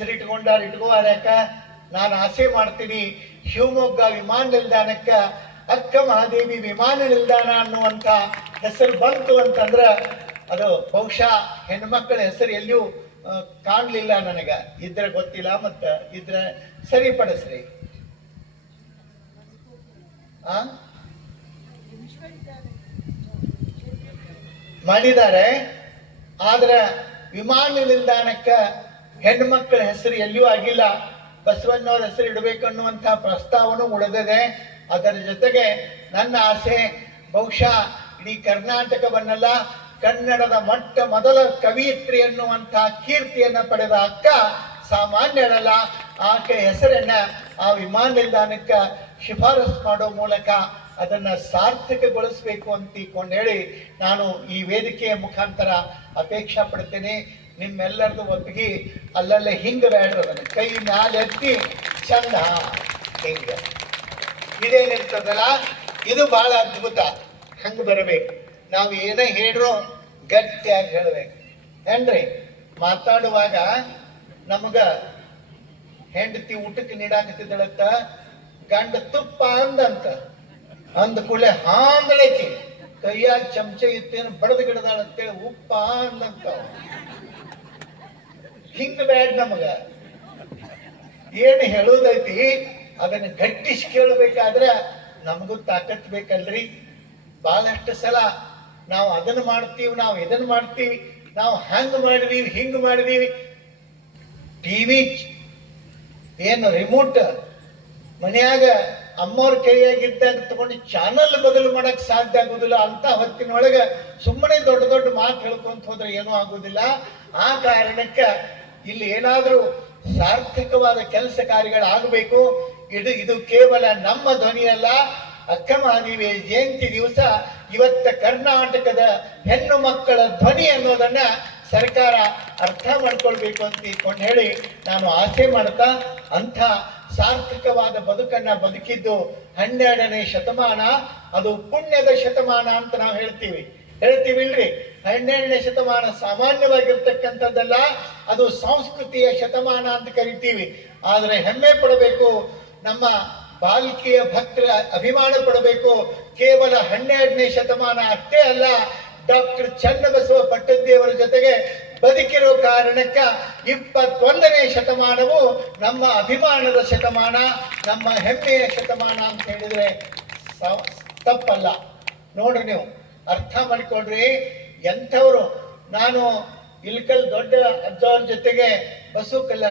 ಹೆಸರು ಇಟ್ಕೋವಾರ ಯಾಕ? ನಾನು ಆಸೆ ಮಾಡ್ತೀನಿ ಶಿವಮೊಗ್ಗ ವಿಮಾನ ನಿಲ್ದಾಣಕ್ಕ ಅಕ್ಕ ಮಹಾದೇವಿ ವಿಮಾನ ನಿಲ್ದಾಣ ಅನ್ನುವಂಥ ಹೆಸರು ಬಂತು ಅಂತಂದ್ರೆ ಅದು ಬಹುಶಃ ಹೆಣ್ಮಕ್ಳ ಹೆಸರು ಎಲ್ಲಿಯೂ ಕಾಣಲಿಲ್ಲ ನನಗೆ. ಇದ್ರೆ ಗೊತ್ತಿಲ್ಲ, ಮತ್ತೆ ಇದ್ರೆ ಸರಿಪಡಿಸ್ರಿ. ಮಾಡಿದ್ದಾರೆ, ಆದ್ರೆ ವಿಮಾನ ನಿಲ್ದಾಣಕ್ಕೆ ಹೆಣ್ಮಕ್ಳ ಹೆಸರು ಎಲ್ಲಿಯೂ ಆಗಿಲ್ಲ. ಬಸವಣ್ಣವ್ರ ಹೆಸರು ಇಡಬೇಕು ಅನ್ನುವಂಥ ಪ್ರಸ್ತಾವನೂ ಉಳಿದಿದೆ. ಅದರ ಜೊತೆಗೆ ನನ್ನ ಆಸೆ ಬಹುಶಃ ಇಡೀ ಕರ್ನಾಟಕವನ್ನೆಲ್ಲ ಕನ್ನಡದ ಮೊದಲ ಕವಿಯತ್ರಿ ಎನ್ನುವಂಥ ಕೀರ್ತಿಯನ್ನು ಪಡೆದ ಅಕ್ಕ ಸಾಮಾನ್ಯರಲ್ಲ. ಆಕೆ ಹೆಸರನ್ನ ಆ ವಿಮಾನ ನಿಲ್ದಾಣಕ್ಕೆ ಶಿಫಾರಸು ಮಾಡೋ ಮೂಲಕ ಅದನ್ನ ಸಾರ್ಥಕಗೊಳಿಸಬೇಕು ಅಂತ ಹೇಳಿ ನಾನು ಈ ವೇದಿಕೆಯ ಮುಖಾಂತರ ಅಪೇಕ್ಷಾ ಪಡ್ತೇನೆ. ನಿಮ್ಮೆಲ್ಲರದು ಒಪ್ಪಿಗೆ ಅಲ್ಲಲ್ಲೇ ಹಿಂಗ ಬೇಡ್ರಿ, ಅದನ್ನ ಕೈ ಮ್ಯಾಲೆ ಎತ್ತಿ ಚಂದ ಹಿಂಗ ಇದೇನಿರ್ತದಲ್ಲ, ಇದು ಬಹಳ ಅದ್ಭುತ. ಹಂಗ ಬರಬೇಕು. ನಾವು ಏನೇ ಹೇಳ್ರು ಗಟ್ಟಿಯಾಗಿ ಹೇಳ್ಬೇಕು ಏನ್ರಿ? ಮಾತಾಡುವಾಗ ನಮಗ ಹೆಂಡತಿ ಊಟಕ್ಕೆ ನೀಡಾಕತ್ತಿದ್ದಳತ್ತ, ಗಂಡ ತುಪ್ಪ ಅಂದ ಕೂಡಲೇ ಹಾಂದಳಕ್ಕೆ ಕೈಯಾಗ ಚಮಚ ಇತ್ತೇನು ಬಡದ ಗಿಡದಾಳಂತೇಳಿ ಉಪ್ಪ ಅಂದಂತ. ಹಿಂಗ ಬ್ಯಾಡ್ ನಮಗ. ಏನು ಹೇಳುವುದೈತಿ ಅದನ್ನ ಗಟ್ಟಿಸಿ ಕೇಳಬೇಕಾದ್ರೆ ನಮಗೂ ತಾಕತ್ ಬೇಕಲ್ರಿ. ಬಹಳಷ್ಟು ಸಲ ನಾವು ಅದನ್ನು ಮಾಡ್ತೀವಿ, ನಾವು ಇದನ್ನು ಮಾಡ್ತೀವಿ, ನಾವು ಹಂಗ ಮಾಡಿದೀವಿ, ಹಿಂಗ ಮಾಡಿದೀವಿ. ಟಿವಿ ಏನು ರಿಮೋಟ್ ಮನೆಯಾಗ ಅಮ್ಮವ್ರ ಕೈಯಾಗಿದ್ದಾಗ ತಗೊಂಡು ಚಾನಲ್ ಬದಲು ಮಾಡಕ್ ಸಾಧ್ಯ ಆಗುದಿಲ್ಲ. ಅಂತ ಹೊತ್ತಿನೊಳಗೆ ಸುಮ್ಮನೆ ದೊಡ್ಡ ದೊಡ್ಡ ಮಾತು ಹೇಳ್ಕೊಂತ ಹೋದ್ರೆ ಏನೂ ಆಗುದಿಲ್ಲ. ಆ ಕಾರಣಕ್ಕೆ ಇಲ್ಲಿ ಏನಾದ್ರೂ ಸಾರ್ಥಕವಾದ ಕೆಲಸ ಕಾರ್ಯಗಳಾಗಬೇಕು. ಇದು ಕೇವಲ ನಮ್ಮ ಧ್ವನಿಯಲ್ಲ. ಅಕ್ಕ ಮಹಾದೇವಿ ಜಯಂತಿ ದಿವಸ ಇವತ್ತ ಕರ್ನಾಟಕದ ಹೆಣ್ಣು ಮಕ್ಕಳ ಧ್ವನಿ ಅನ್ನೋದನ್ನ ಸರ್ಕಾರ ಅರ್ಥ ಮಾಡ್ಕೊಳ್ಬೇಕು ಅಂತ ಹೇಳಿ ನಾನು ಆಸೆ ಮಾಡ್ತಾ, ಅಂಥ ಸಾರ್ಥಕವಾದ ಬದುಕನ್ನ ಬದುಕಿದ್ದು 12ನೇ ಶತಮಾನ. ಅದು ಪುಣ್ಯದ ಶತಮಾನ ಅಂತ ನಾವು ಹೇಳ್ತೀವಿಲ್ರಿ. 12ನೇ ಶತಮಾನ ಸಾಮಾನ್ಯವಾಗಿರ್ತಕ್ಕಂಥದ್ದಲ್ಲ, ಅದು ಸಂಸ್ಕೃತಿಯ ಶತಮಾನ ಅಂತ ಕರಿತೀವಿ. ಆದರೆ ಹೆಮ್ಮೆ ಪಡಬೇಕು, ನಮ್ಮ ಬಾಲಿಕೆಯ ಭಕ್ತರ ಅಭಿಮಾನ ಪಡಬೇಕು. ಕೇವಲ 12ನೇ ಶತಮಾನ ಅಷ್ಟೇ ಅಲ್ಲ, ಡಾಕ್ಟರ್ ಚನ್ನಬಸವ ಪಟ್ಟದ್ದೇವರ ಜೊತೆಗೆ ಬದುಕಿರೋ ಕಾರಣಕ್ಕ 21ನೇ ಶತಮಾನವು ನಮ್ಮ ಅಭಿಮಾನದ ಶತಮಾನ, ನಮ್ಮ ಹೆಮ್ಮೆಯ ಶತಮಾನ ಅಂತ ಹೇಳಿದ್ರೆ ತಪ್ಪಲ್ಲ. ನೋಡ್ರಿ, ನೀವು ಅರ್ಥ ಮಾಡಿಕೊಡ್ರಿ. ಎಂಥವ್ರು, ನಾನು ಇಲ್ಕಲ್ ದೊಡ್ಡ ಅಜ್ಜವ್ರ ಜೊತೆಗೆ ಬಸವ ಕಲ್ಯಾಣ